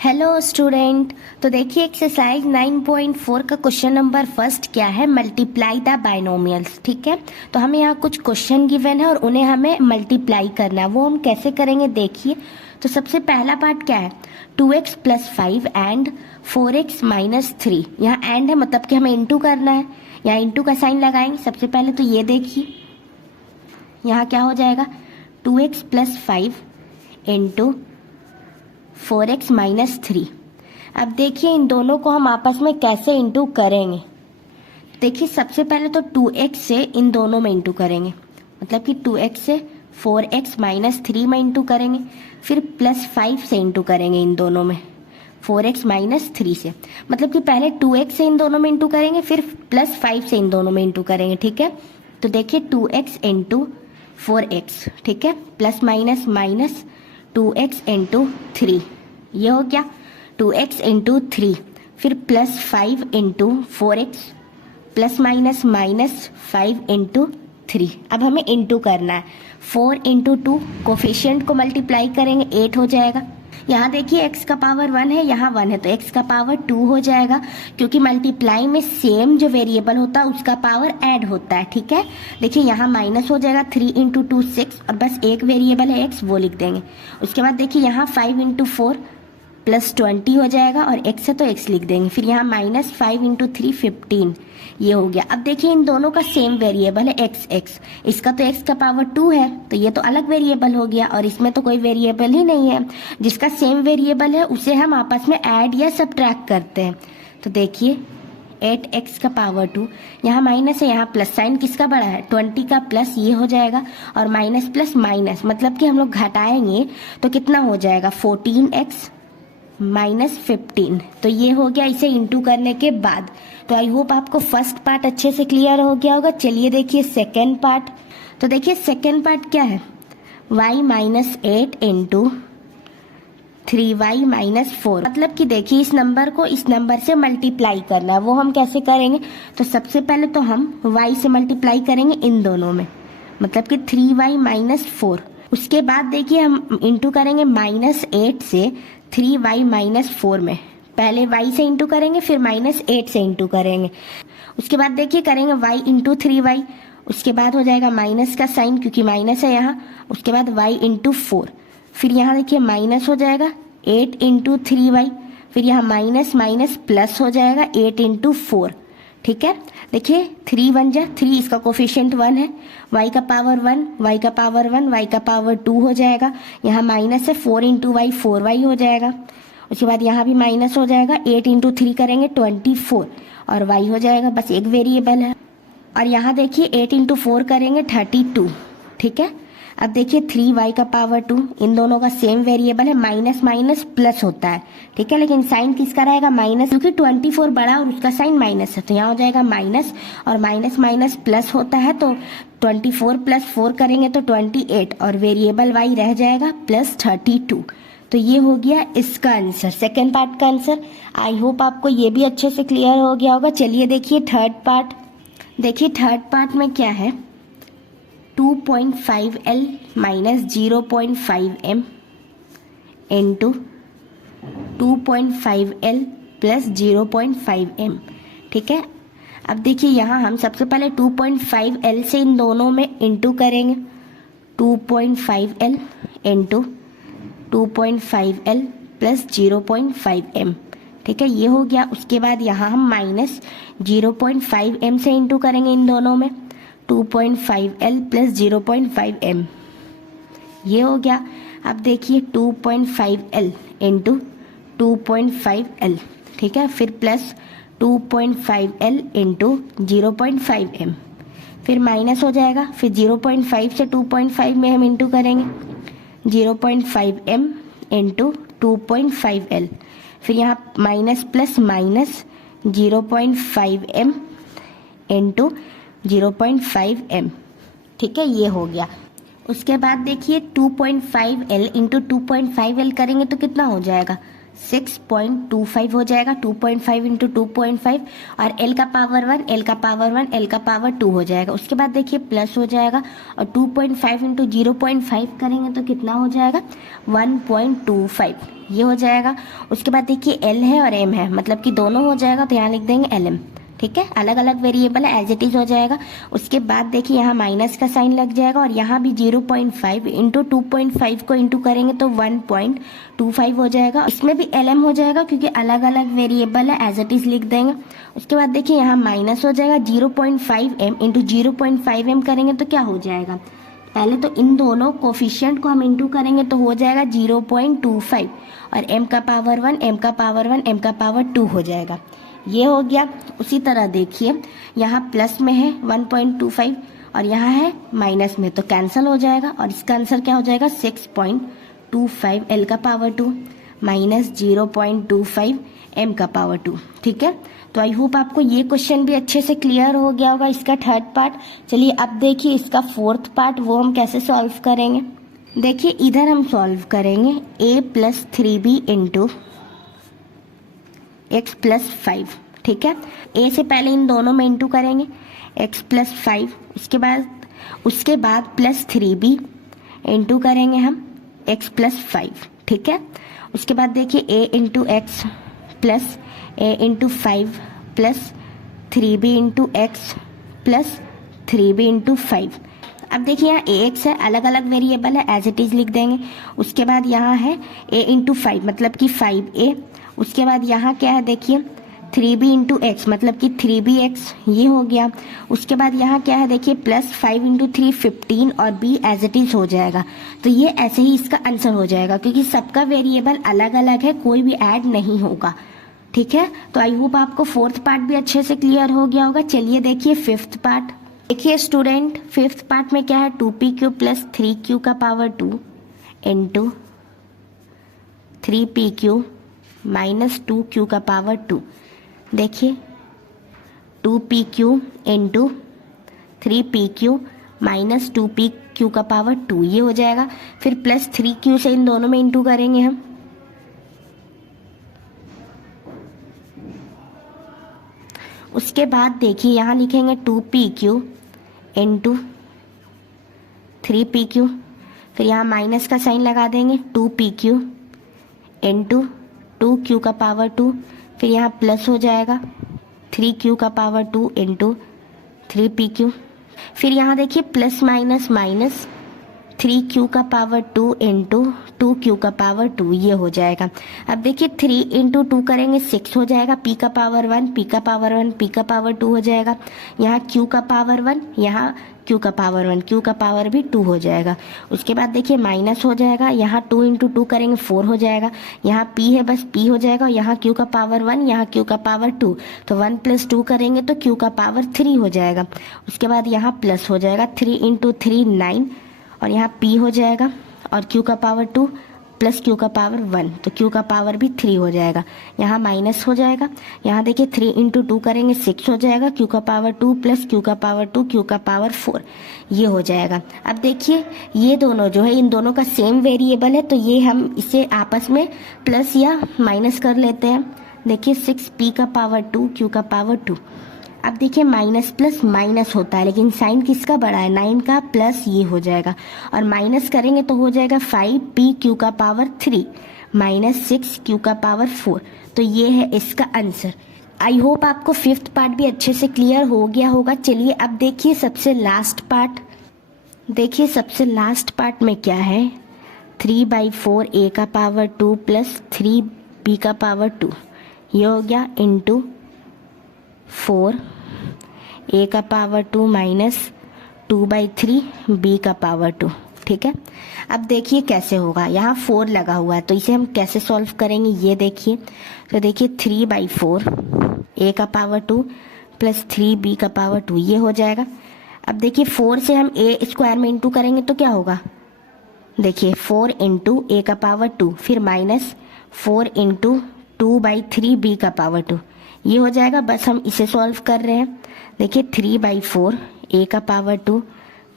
Hello student. तो देखिए exercise 9.4 का क्वेश्चन नंबर फर्स्ट क्या है, मल्टीप्लाई द बाइनोमियल्स। ठीक है, तो हमें यहाँ कुछ क्वेश्चन गिवन है और उन्हें हमें मल्टीप्लाई करना है। वो हम कैसे करेंगे देखिए। तो सबसे पहला पार्ट क्या है, 2x + 5 एंड 4x - 3। यहाँ एंड है मतलब कि हमें इंटू करना है, यहाँ इंटू का साइन लगाएंगे। सबसे पहले तो ये देखिए, यहाँ क्या हो जाएगा 2x + 5 इंटू 4x - 3। अब देखिए इन दोनों को हम आपस में कैसे इंटू करेंगे। देखिए सबसे पहले तो 2x से इन दोनों में इंटू करेंगे, मतलब कि 2x से 4x - 3 में इंटू करेंगे, फिर +5 से इंटू करेंगे इन दोनों में 4x - 3 से। मतलब कि पहले 2x से इन दोनों में इंटू करेंगे, फिर +5 से इन दोनों में इंटू करेंगे। ठीक है, तो देखिए 2x इंटू 4x, ठीक है, plus minus minus 2x into 3, ये हो गया 2x इंटू 3, फिर +5 into 4x, plus minus minus 5 into 3। अब हमें इंटू करना है, 4 इंटू 2 कोफिशिएंट को मल्टीप्लाई करेंगे 8 हो जाएगा। यहाँ देखिए x का पावर 1 है, यहाँ 1 है तो x का पावर 2 हो जाएगा, क्योंकि मल्टीप्लाई में सेम जो वेरिएबल होता है उसका पावर ऐड होता है। ठीक है, देखिए यहाँ माइनस हो जाएगा, 3 इंटू 2 6, और बस एक वेरिएबल है x, वो लिख देंगे। उसके बाद देखिए यहाँ 5 इंटू 4 +20 हो जाएगा, और x है तो x लिख देंगे। फिर यहाँ -5 इंटू 3 15, ये हो गया। अब देखिए इन दोनों का सेम वेरिएबल है x, इसका तो x का पावर 2 है तो ये तो अलग वेरिएबल हो गया, और इसमें तो कोई वेरिएबल ही नहीं है। जिसका सेम वेरिएबल है उसे हम आपस में ऐड या सब्ट्रैक्ट करते हैं। तो देखिए 8x का पावर 2, यहाँ माइनस है, यहाँ प्लस साइन किसका बड़ा है 20 का, प्लस ये हो जाएगा, और माइनस प्लस माइनस मतलब कि हम लोग घटाएंगे तो कितना हो जाएगा 14x -15। तो ये हो गया इसे इंटू करने के बाद। तो आई होप आपको फर्स्ट पार्ट अच्छे से क्लियर हो गया होगा। चलिए देखिए सेकेंड पार्ट। तो देखिए सेकेंड पार्ट क्या है, y - 8 इंटू 3y - 4। मतलब कि देखिए इस नंबर को इस नंबर से मल्टीप्लाई करना है। वो हम कैसे करेंगे, तो सबसे पहले तो हम y से मल्टीप्लाई करेंगे इन दोनों में, मतलब कि 3y - 4। उसके बाद देखिए हम इंटू करेंगे -8 से 3y - 4 में। पहले y से इंटू करेंगे, फिर -8 से इंटू करेंगे। उसके बाद देखिए करेंगे y इंटू 3y, उसके बाद हो जाएगा माइनस का साइन क्योंकि माइनस है यहाँ। उसके बाद y इंटू 4, फिर यहाँ देखिए माइनस हो जाएगा 8 इंटू 3y, फिर यहाँ माइनस माइनस प्लस हो जाएगा 8 इंटू 4। ठीक है, देखिए 3 1 जा 3, इसका कोफिशिएंट 1 है, y का पावर 1, y का पावर 1, y का पावर 2 हो जाएगा। यहाँ माइनस है 4 इंटू y 4y हो जाएगा। उसके बाद यहाँ भी माइनस हो जाएगा, 8 इंटू 3 करेंगे 24, और y हो जाएगा, बस एक वेरिएबल है। और यहाँ देखिए 8 इंटू 4 करेंगे 32। ठीक है, अब देखिए 3y का पावर 2, इन दोनों का सेम वेरिएबल है, माइनस माइनस प्लस होता है। ठीक है, लेकिन साइन किसका रहेगा माइनस, क्योंकि 24 बड़ा और उसका साइन माइनस है, तो यहाँ हो जाएगा माइनस, और माइनस माइनस प्लस होता है, तो 24 + 4 करेंगे तो 28, और वेरिएबल y रह जाएगा +32। तो ये हो गया इसका आंसर, सेकेंड पार्ट का आंसर। आई होप आपको ये भी अच्छे से क्लियर हो गया होगा। चलिए देखिए थर्ड पार्ट। देखिए थर्ड पार्ट में क्या है, 2.5L - 0.5M into 2.5L + 0.5M। ठीक है, अब देखिए यहाँ हम सबसे पहले 2.5L से इन दोनों में इंटू करेंगे, 2.5L इंटू 2.5L + 0.5M। ठीक है, ये हो गया। उसके बाद यहाँ हम -0.5M से इंटू करेंगे इन दोनों में, 2.5L + 0.5M, ये हो गया। अब देखिए 2.5L इंटू 2.5L, ठीक है, फिर प्लस 2.5L इंटू 0.5M, फिर माइनस हो जाएगा, फिर 0.5 से 2.5 में हम इंटू करेंगे 0.5M इंटू 2.5L, फिर यहाँ minus plus minus 0.5M into 0.5M। ठीक है, ये हो गया। उसके बाद देखिए 2.5L इंटू 2.5L करेंगे तो कितना हो जाएगा 6.25 हो जाएगा, 2.5 इंटू 2.5, और L का पावर 1, L का पावर 1, L का पावर 2 हो जाएगा। उसके बाद देखिए प्लस हो जाएगा, और 2.5 इंटू 0.5 करेंगे तो कितना हो जाएगा 1.25, ये हो जाएगा। उसके बाद देखिए L है और M है, मतलब कि दोनों हो जाएगा, तो यहाँ लिख देंगे LM। ठीक है, अलग अलग वेरिएबल है, एज इट इज हो जाएगा। उसके बाद देखिए यहाँ माइनस का साइन लग जाएगा और यहाँ भी 0.5 इंटू 2.5 को इंटू करेंगे तो 1.25 हो जाएगा। इसमें भी LM हो जाएगा क्योंकि अलग अलग वेरिएबल है, एज इट इज लिख देंगे। उसके बाद देखिए यहाँ माइनस हो जाएगा, 0.5m इंटू 0.5m करेंगे तो क्या हो जाएगा, पहले तो इन दोनों कोफिशिएंट को हम इंटू करेंगे तो हो जाएगा 0.25 और m का पावर 1, m का पावर 1, m का पावर 2 हो जाएगा। ये हो गया। उसी तरह देखिए यहाँ प्लस में है 1.25 और यहाँ है माइनस में, तो कैंसिल हो जाएगा और इसका आंसर क्या हो जाएगा 6.25 L का पावर 2 माइनस 0.25 M का पावर 2। ठीक है, तो आई होप आपको ये क्वेश्चन भी अच्छे से क्लियर हो गया होगा, इसका थर्ड पार्ट। चलिए अब देखिए इसका फोर्थ पार्ट, वो हम कैसे सॉल्व करेंगे। देखिए इधर हम सॉल्व करेंगे a plus 3b into x plus 5। ठीक है, a से पहले इन दोनों में इंटू करेंगे x प्लस 5, उसके बाद प्लस 3b इंटू करेंगे हम x प्लस 5। ठीक है, उसके बाद देखिए a into x plus a into 5 plus 3b into x plus 3b into 5। अब देखिए यहाँ ax है, अलग अलग वेरिएबल है, एज इट इज लिख देंगे। उसके बाद यहाँ है a इंटू 5 मतलब कि 5a। उसके बाद यहाँ क्या है देखिए 3b इंटू एक्स मतलब कि 3bx, ये हो गया। उसके बाद यहाँ क्या है देखिए प्लस 5 इंटू 3 15 और b एज इट इज हो जाएगा। तो ये ऐसे ही इसका आंसर हो जाएगा क्योंकि सबका वेरिएबल अलग अलग है, कोई भी ऐड नहीं होगा। ठीक है, तो आई होप आपको फोर्थ पार्ट भी अच्छे से क्लियर हो गया होगा। चलिए देखिए फिफ्थ पार्ट। देखिए स्टूडेंट, फिफ्थ पार्ट में क्या है 2p³ प्लस 3q का power 2 into 3p³ minus 2q का पावर 2। देखिए 2p³ into 3p³ minus 2p³ का पावर 2, ये हो जाएगा। फिर प्लस 3q से इन दोनों में इंटू करेंगे हम। उसके बाद देखिए यहाँ लिखेंगे 2p³ इंटू 3p³, फिर यहाँ माइनस का साइन लगा देंगे 2p³ इंटू 2q का पावर 2, फिर यहाँ प्लस हो जाएगा 3q का पावर 2 इंटू 3p³। फिर यहाँ देखिए प्लस माइनस माइनस 3q का पावर 2 इंटू 2q का पावर 2, ये हो जाएगा। अब देखिए 3 इंटू 2 करेंगे 6 हो जाएगा, p का पावर 1, p का पावर 1, p का पावर 2 हो जाएगा। यहाँ q का पावर 1, यहाँ q का पावर 1, q का पावर भी 2 हो जाएगा। उसके बाद देखिए माइनस हो जाएगा, यहाँ 2 इंटू 2 करेंगे 4 हो जाएगा। यहाँ p है बस p हो जाएगा, यहाँ q का पावर 1, यहाँ q का पावर 2, तो 1 प्लस 2 करेंगे तो q का पावर 3 हो जाएगा। उसके बाद यहाँ प्लस हो जाएगा 3 इंटू 3 9 और यहाँ p हो जाएगा और q का पावर 2 प्लस q का पावर 1, तो q का पावर भी 3 हो जाएगा। यहाँ माइनस हो जाएगा, यहाँ देखिए 3 इंटू 2 करेंगे 6 हो जाएगा, q का पावर 2 प्लस q का पावर 2, q का पावर 4, ये हो जाएगा। अब देखिए ये दोनों जो है इन दोनों का सेम वेरिएबल है, तो ये हम इसे आपस में प्लस या माइनस कर लेते हैं। देखिए 6p का पावर 2, q का पावर 2। अब देखिए माइनस प्लस माइनस होता है, लेकिन साइन किसका बड़ा है 9 का, प्लस ये हो जाएगा और माइनस करेंगे तो हो जाएगा 5p³ का पावर 3 माइनस 6q का पावर 4। तो ये है इसका आंसर। आई होप आपको फिफ्थ पार्ट भी अच्छे से क्लियर हो गया होगा। चलिए अब देखिए सबसे लास्ट पार्ट। देखिए सबसे लास्ट पार्ट में क्या है 3/4 a का पावर 2 प्लस 3b का पावर 2, ये हो गया इंटू 4 a का पावर 2 माइनस 2/3 b का पावर 2। ठीक है, अब देखिए कैसे होगा, यहाँ 4 लगा हुआ है तो इसे हम कैसे सॉल्व करेंगे ये देखिए। तो देखिए 3/4 a का पावर 2 प्लस 3b का पावर 2, ये हो जाएगा। अब देखिए 4 से हम a स्क्वायर में इंटू करेंगे तो क्या होगा, देखिए 4 इंटू a का पावर 2 फिर माइनस 4 इंटू 2/3 b का पावर 2, ये हो जाएगा। बस हम इसे सॉल्व कर रहे हैं। देखिए 3/4 a का पावर 2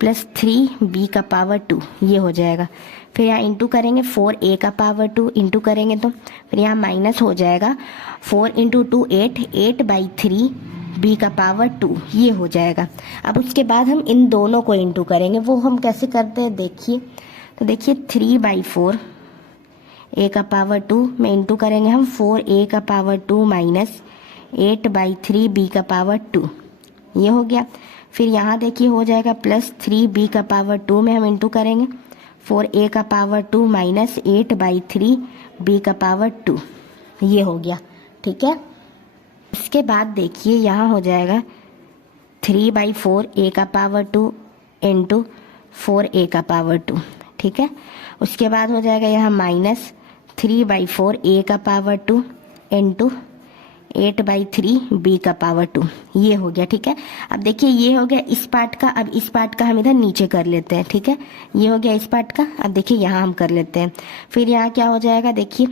प्लस 3b का पावर 2, ये हो जाएगा। फिर यहाँ इंटू करेंगे 4a का पावर 2 इंटू करेंगे तो फिर यहाँ माइनस हो जाएगा 4 इंटू 2 8, 8/3 b का पावर 2, ये हो जाएगा। अब उसके बाद हम इन दोनों को इंटू करेंगे, वो हम कैसे करते हैं देखिए। तो देखिए 3/4 ए का पावर 2 में इंटू करेंगे हम 4a का पावर 2 माइनस 8/3 b का पावर 2, ये हो गया। फिर यहाँ देखिए हो जाएगा प्लस 3b का पावर 2 में हम इंटू करेंगे 4a का पावर 2 माइनस 8/3 b का पावर 2, ये हो गया। ठीक है, इसके बाद देखिए यहाँ हो जाएगा 3/4 a का पावर 2 इंटू 4a का पावर 2। ठीक है, उसके बाद हो जाएगा यहाँ माइनस 3/4 a का पावर 2 इंटू 8/3 b का पावर 2, ये हो गया। ठीक है, अब देखिए ये हो गया इस पार्ट का। अब इस पार्ट का हम इधर नीचे कर लेते हैं। ठीक है, ये हो गया इस पार्ट का। अब देखिए यहाँ हम कर लेते हैं। फिर यहाँ क्या हो जाएगा, देखिए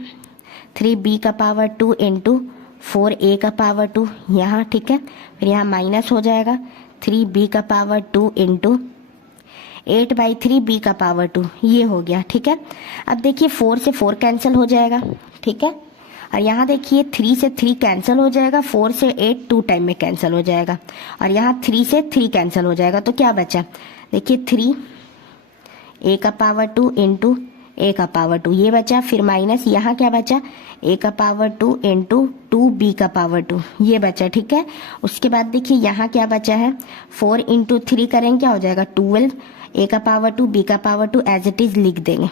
3b का पावर 2 इंटू 4a का पावर 2 यहाँ। ठीक है, फिर यहाँ माइनस हो जाएगा 3b का पावर 2 इंटू 8/3 b का पावर 2, ये हो गया। ठीक है, अब देखिए 4 से 4 कैंसिल हो जाएगा। ठीक है, और यहाँ देखिए 3 से 3 कैंसिल हो जाएगा, 4 से 8 2 टाइम में कैंसिल हो जाएगा, और यहाँ 3 से 3 कैंसिल हो जाएगा। तो क्या बचा, देखिए 3 a का पावर 2 इंटू a का पावर 2, ये बचा। फिर माइनस यहाँ क्या बचा, a का पावर 2 इंटू 2b का पावर 2, ये बचा। ठीक है, उसके बाद देखिए यहाँ क्या बचा है, 4 इंटू 3 करेंगे क्या हो जाएगा 12, a का पावर 2 b का पावर 2 एज इट इज लिख देंगे।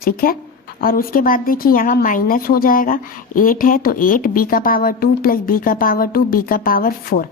ठीक है, और उसके बाद देखिए यहाँ माइनस हो जाएगा 8 है तो 8 b का पावर 2 प्लस b का पावर 2 b का पावर 4,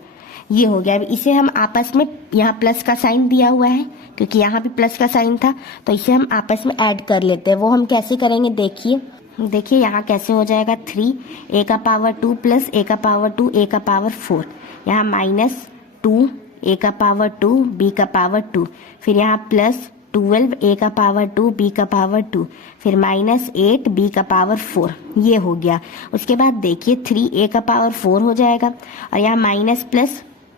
ये हो गया। अब इसे हम आपस में, यहाँ प्लस का साइन दिया हुआ है क्योंकि यहाँ भी प्लस का साइन था, तो इसे हम आपस में ऐड कर लेते हैं। वो हम कैसे करेंगे देखिए यहाँ कैसे हो जाएगा 3 a का पावर 2 प्लस a का पावर 2 a का पावर 4, यहाँ माइनस 2 a का पावर 2 b का पावर 2, फिर यहाँ प्लस 12 a का पावर 2 b का पावर 2, फिर माइनस 8 b का पावर 4, ये हो गया। उसके बाद देखिए 3a का पावर 4 हो जाएगा, और यहाँ माइनस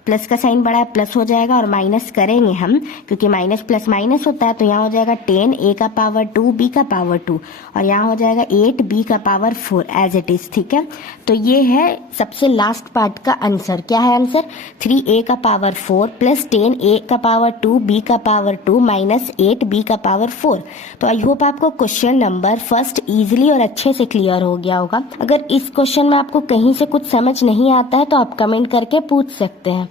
प्लस का साइन बड़ा है, प्लस हो जाएगा, और माइनस करेंगे हम क्योंकि माइनस प्लस माइनस होता है, तो यहाँ हो जाएगा 10 a का पावर 2 b का पावर 2, और यहाँ हो जाएगा 8 b का पावर 4 एज इट इज। ठीक है, तो ये है सबसे लास्ट पार्ट का आंसर। क्या है आंसर, 3a का पावर 4 प्लस 10 a का पावर 2 b का पावर 2 माइनस 8 b का पावर 4। तो आई होप आपको क्वेश्चन नंबर फर्स्ट इजीली और अच्छे से क्लियर हो गया होगा। अगर इस क्वेश्चन में आपको कहीं से कुछ समझ नहीं आता है तो आप कमेंट करके पूछ सकते हैं।